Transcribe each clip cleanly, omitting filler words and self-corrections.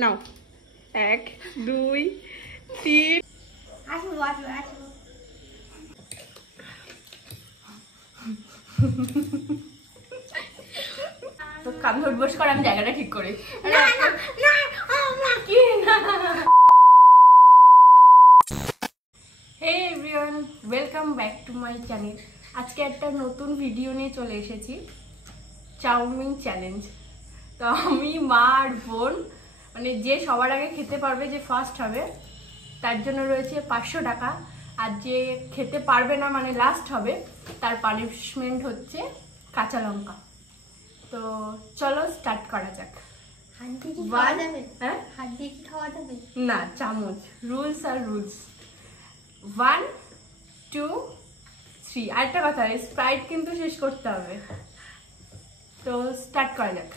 নাও 1 2 3 তো কাঁধে উঠবস করে আমি জায়গাটা ঠিক করি। Hey everyone, welcome back to my channel. আজকে একটা নতুন ভিডিও নিয়ে চলে এসেছি, চাউমিন চ্যালেঞ্জ। তো আমি, মা আর বোন, মানে যে সবার আগে খেতে পারবে, যে ফার্স্ট হবে, তার জন্য রয়েছে 500 টাকা। আর যে খেতে পারবে না, মানে লাস্ট হবে, তার পানিশমেন্ট হচ্ছে কাঁচা লঙ্কা। তো চলো স্টার্ট করা যাক। না, চামচ। রুলস আর রুলস। 1 2 3। আরেকটা কথা, স্প্রাইট কিন্তু শেষ করতে হবে। তো স্টার্ট করা যাক।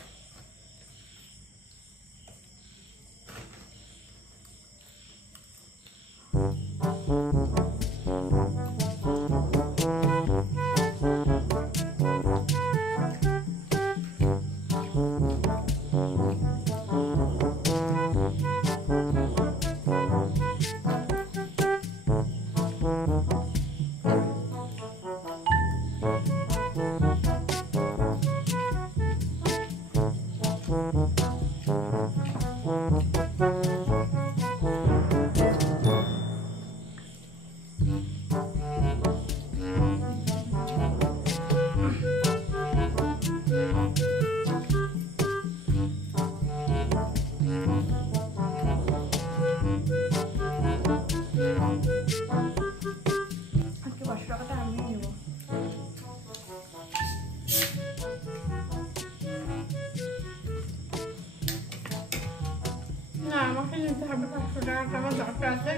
আমাকে নিতে হবে 500 টাকা, আমার দরকার আছে।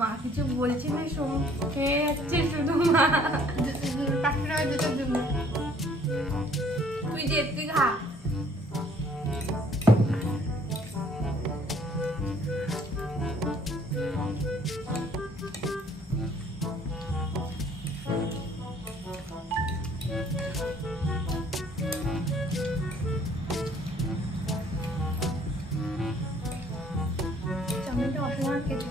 মা কিছু বলছি না, খেয়ে যাচ্ছে শুধু। মা 500 টাকা যেটা দেব, তুই খা। চাউমিনটা অসাধারণ খেতে।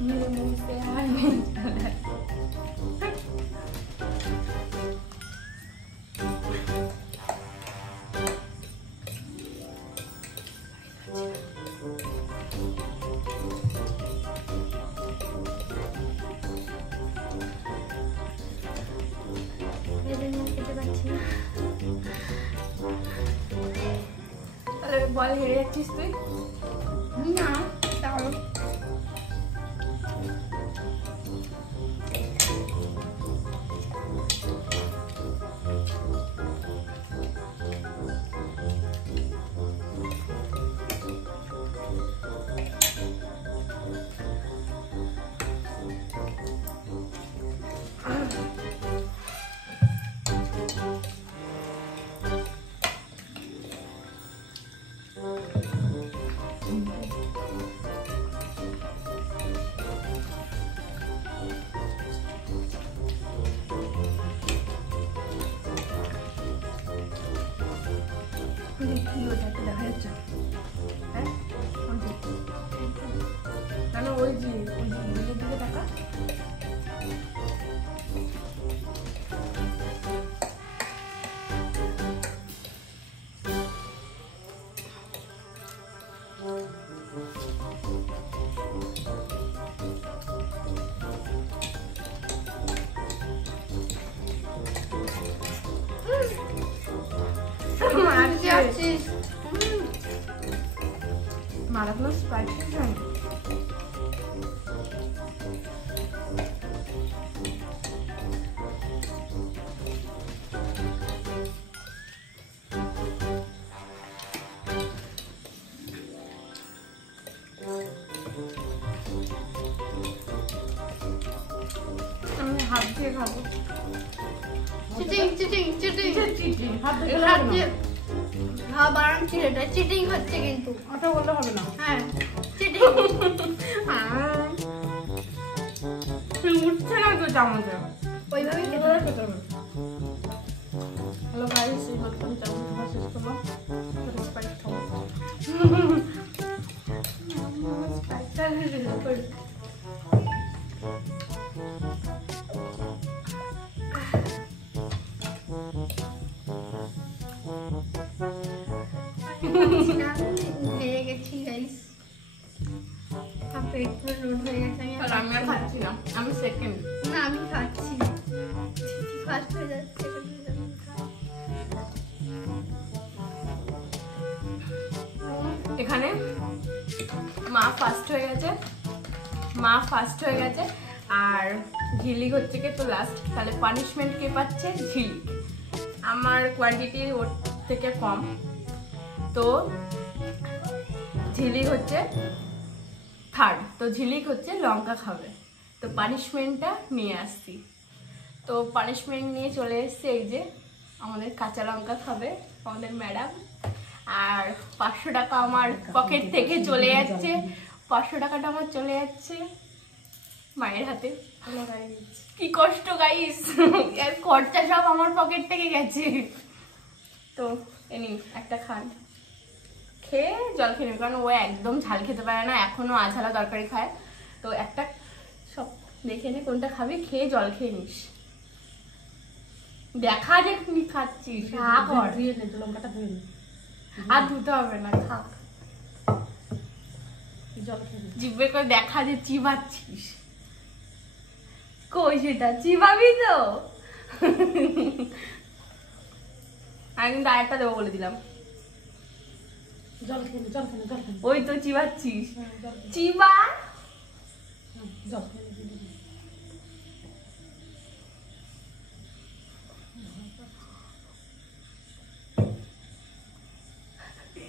मेरे मुंह से हार नहीं चला। তাহলে বল হেরে যাচ্ছিস তুই? না তাও কি ওটাকে দেখা যাচ্ছে? হ্যাঁ কেন ওই যে দিকে টাকা মারাত্মক স্পাইসি জানি। আমি হাত দিয়ে খাবো। চিটিং চিটিং চিটিং চিটিং হাত দিয়ে হ্যাঁ বানাচ্ছি, এটা চিটিং হচ্ছে কিন্তু ওটা বললে হবে না। হ্যাঁ চিটিং। উঠছে না তো চামচে, ওইভাবেই খেতে হবে। হ্যালো গাইস, এই মাত্র আমি চামচ খাওয়া শেষ করলাম। স্পাইস খাবো। স্পাইসটা শেষ করি। হেরে গেছি গাইস, পেট পুরো লোড হয়ে গেছে। আমি আর খাচ্ছি না, আমি সেকেন্ড। না আমি খাচ্ছি, ফার্স্ট হয়ে যাচ্ছে। এখানে মা ফার্স্ট হয়ে গেছে, আর ঝিলিক হচ্ছে কি তো লাস্ট। তাহলে পানিশমেন্ট কে পাচ্ছে? ঝিলিক। আমার কোয়ান্টিটি ওর থেকে কম, তো ঝিলিক হচ্ছে থার্ড। তো ঝিলিক হচ্ছে লঙ্কা খাবে, তো পানিশমেন্টটা নিয়ে আসছি। তো পানিশমেন্ট নিয়ে চলে এসছে, এই যে আমাদের কাঁচা লঙ্কা খাবে আমাদের ম্যাডাম। আর 500 টাকা আমার পকেট থেকে চলে যাচ্ছে, 500 টাকাটা আমার চলে যাচ্ছে মায়ের হাতে। কি কষ্ট গাইস, এর খরচা সব আমার পকেট থেকে গেছে। তো এনি একটা খান, খেয়ে জল খেয়ে নেবে, কারণ ও একদম ঝাল খেতে পারে না, এখনো আঝালা তরকারি খায়। তো একটা সব দেখে নে কোনটা খাবি, খেয়ে জল খেয়ে নিস। দেখা যে তুমি খাচ্ছিস, লঙ্কাটা ধুয়ে নে, আর ধুতে হবে না, খা। জিভে করে দেখা যে চিবাচ্ছিস, কই সেটা চিবাবি তো। আমি কিন্তু আরেকটা দেবো বলে দিলাম। জল খেয়ে নে, জল খেয়ে নে, জল খেয়ে নে। ওই তো চিবাচ্ছিস, হ্যাঁ, জল খেয়ে নে। চিবা। জল খেয়ে নে, দিয়ে দে।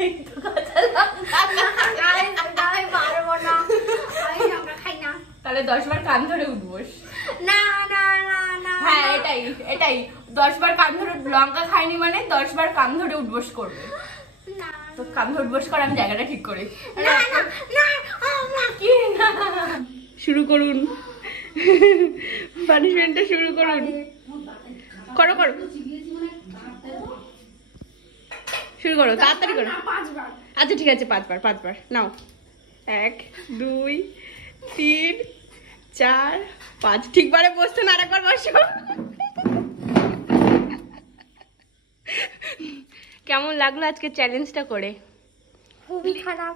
এই তো কাঁচা লঙ্কা। আমি পারবো না, আমি লঙ্কা খাই না। তাহলে 10 বার কান ধরে উঠবোস। না না না না হ্যাঁ এটাই এটাই, 10 বার কান ধরে লঙ্কা খাইনি মানে 10 বার কান ধরে উঠবোস করবে। না তো কান ধরে উঠবোস করে, আমি জায়গাটা ঠিক করি। না না না না। কি না? শুরু করুন, পানিশমেন্টটা শুরু করুন। করো করো, শুরু করো, তাড়াতাড়ি করো। 5 বার। আচ্ছা ঠিক আছে, 5 বার, 5 বার নাও। 1 2 3 4 5। ঠিকবারে বসছো না, আরেকবার বসো। কেমন লাগলো আজকে চ্যালেঞ্জটা করে? খুবই খারাপ।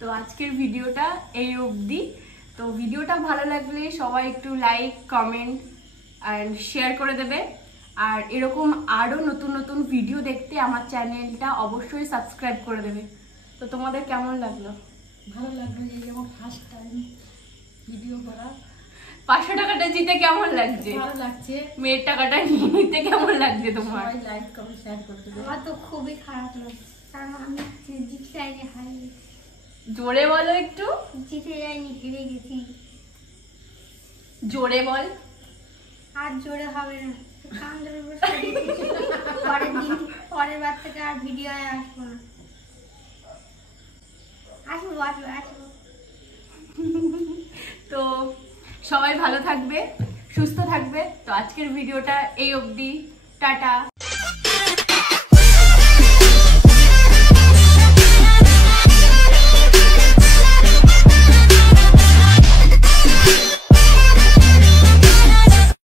তো আজকের ভিডিওটা এই অবধি। তো ভিডিওটা ভালো লাগলে সবাই একটু লাইক, কমেন্ট অ্যান্ড শেয়ার করে দেবে। আর এরকম আরও নতুন নতুন ভিডিও দেখতে আমার চ্যানেলটা অবশ্যই সাবস্ক্রাইব করে দেবে। তো তোমাদের কেমন লাগলো? ভালো লাগলো, এই যেমন ফার্স্ট টাইম ভিডিও করা। 500 টাকাটা জিতে কেমন লাগছে? ভালো লাগছে। মেয়ের টাকাটা নিতে কেমন লাগছে তোমার? সবাই লাইক কমেন্ট শেয়ার করতে দেবে। আমার তো খুবই খারাপ লাগছে, কারণ আমি জিতে যাইনি, হারিয়ে জোরে বলো একটু, জিতে যাইনি, হেরে গেছি। জোরে বল। আর জোরে হবে না, কান ধরে বসে আছি। পরের বার থেকে আর ভিডিও আসবো না। আসবো আসবো আসবো। তো সবাই ভালো থাকবে, সুস্থ থাকবে। তো আজকের ভিডিওটা এই অবধি, টাটা।